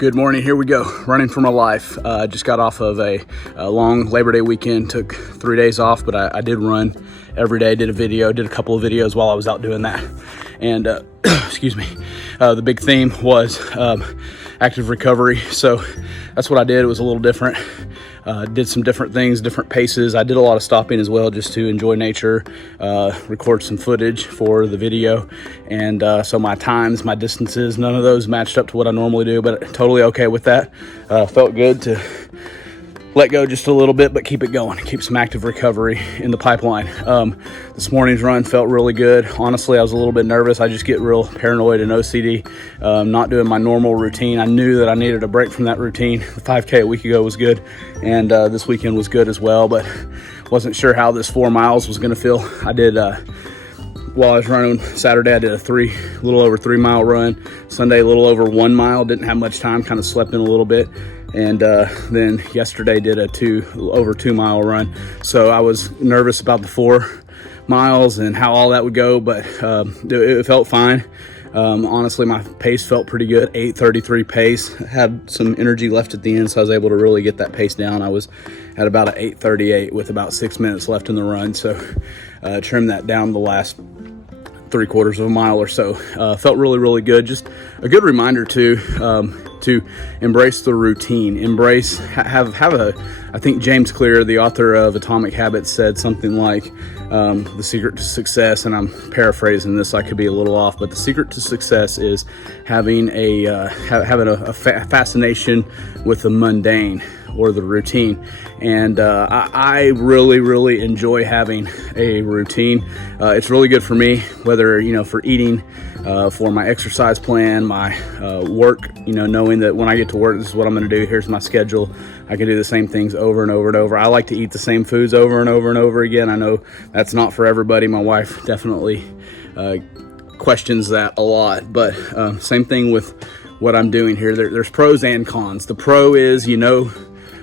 Good morning, here we go, running for my life. Just got off of a long Labor Day weekend, took 3 days off, but I did run every day, did a couple of videos while I was out doing that. And excuse me, the big theme was active recovery. So that's what I did. It was a little different. Did some different things, different paces. I did a lot of stopping as well, just to enjoy nature, record some footage for the video. And so my times, my distances, none of those matched up to what I normally do, but totally okay with that. Felt good to let go just a little bit, but keep it going, keep some active recovery in the pipeline. This morning's run felt really good. Honestly, I was a little bit nervous. I just get real paranoid and OCD, not doing my normal routine. I knew that I needed a break from that routine. The 5K a week ago was good, and this weekend was good as well, but wasn't sure how this 4 miles was gonna feel. I did, while I was running Saturday, I did a little over 3 mile run. Sunday, a little over 1 mile. Didn't have much time, kind of slept in a little bit. And then yesterday did a over 2 mile run. So I was nervous about the 4 miles and how all that would go, but it felt fine. Honestly, my pace felt pretty good, 8:33 pace. Had some energy left at the end, so I was able to really get that pace down. I was at about an 8:38 with about 6 minutes left in the run. So trimmed that down the last 3/4 of a mile or so. Felt really, really good. Just a good reminder to embrace the routine, I think James Clear, the author of Atomic Habits, said something like, the secret to success, and I'm paraphrasing this, I could be a little off, but the secret to success is having a fascination with the mundane or the routine. And I really, really enjoy having a routine. It's really good for me, whether, for eating, for my exercise plan, my work, knowing that when I get to work, this is what I'm going to do. Here's my schedule. I can do the same things over and over and over. I like to eat the same foods over and over and over again. I know that's not for everybody. My wife definitely questions that a lot, but same thing with what I'm doing here. There's pros and cons. The pro is,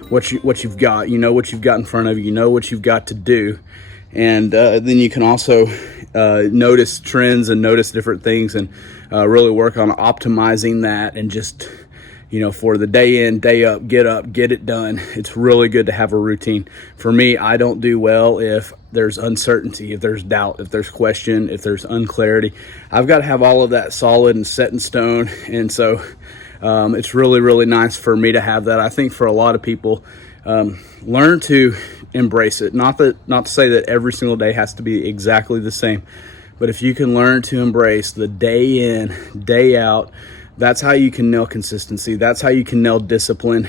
what you've got, what you've got in front of you, what you've got to do. And then you can also notice trends and notice different things, and really work on optimizing that, and just, for the day in, day up, get it done. It's really good to have a routine. For me, I don't do well if there's uncertainty, if there's doubt, if there's question, if there's unclarity. I've got to have all of that solid and set in stone. And so it's really, really nice for me to have that. I think for a lot of people, learn to embrace it. Not to say that every single day has to be exactly the same, but if you can learn to embrace the day in, day out, that's how you can nail consistency. That's how you can nail discipline.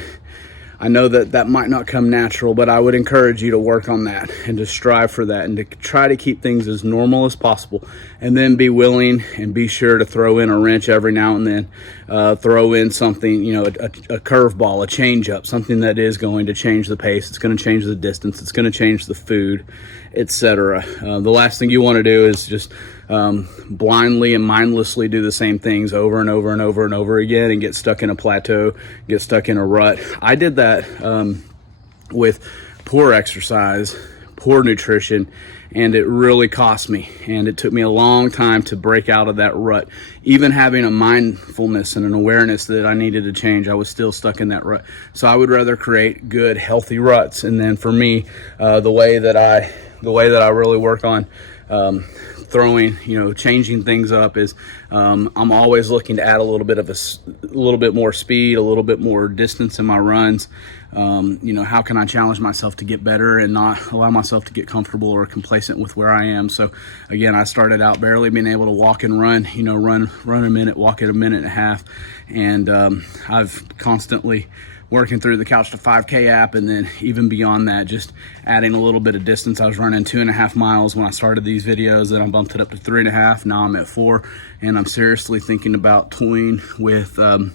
I know that might not come natural, but I would encourage you to work on that and to strive for that, and to try to keep things as normal as possible, and then be willing and be sure to throw in a wrench every now and then, throw in something, a curveball, a change up, something that is going to change the pace. It's going to change the distance. It's going to change the food, etc. The last thing you want to do is just blindly and mindlessly do the same things over and over and over and over again, and get stuck in a plateau, get stuck in a rut. I did that with poor exercise, poor nutrition, and it really cost me. And it took me a long time to break out of that rut. Even having a mindfulness and an awareness that I needed to change, I was still stuck in that rut. So I would rather create good, healthy ruts. And then for me, the way that I really work on changing things up is I'm always looking to add a little bit more speed, a little bit more distance in my runs. How can I challenge myself to get better and not allow myself to get comfortable or complacent with where I am? So again, I started out barely being able to walk and run, run a minute, walk at a minute and a half. And I've constantly working through the Couch to 5K app, and then even beyond that, just adding a little bit of distance. I was running 2.5 miles when I started these videos, then I bumped it up to 3.5. Now I'm at 4, and I'm seriously thinking about toying with a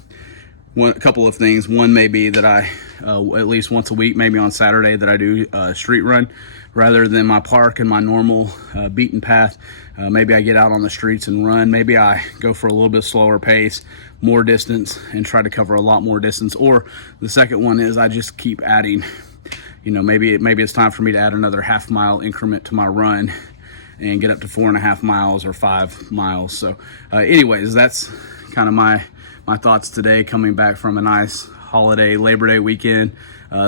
couple of things. One may be that I at least once a week, maybe on Saturday, that I do a street run rather than my park and my normal beaten path. Maybe I get out on the streets and run. Maybe I go for a little bit slower pace, more distance, and try to cover a lot more distance. Or the second one is I just keep adding, maybe it's time for me to add another half-mile increment to my run and get up to 4.5 miles or 5 miles. So anyways, that's kind of my my thoughts today, coming back from a nice holiday Labor Day weekend.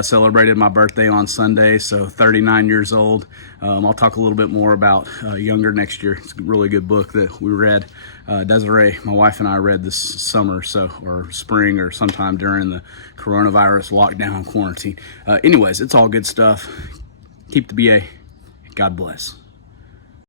Celebrated my birthday on Sunday, so 39 years old. I'll talk a little bit more about Younger next year. It's a really good book that we read. Desiree, my wife, and I read this summer, or spring, or sometime during the coronavirus lockdown quarantine. Anyways, it's all good stuff. Keep the BA. God bless.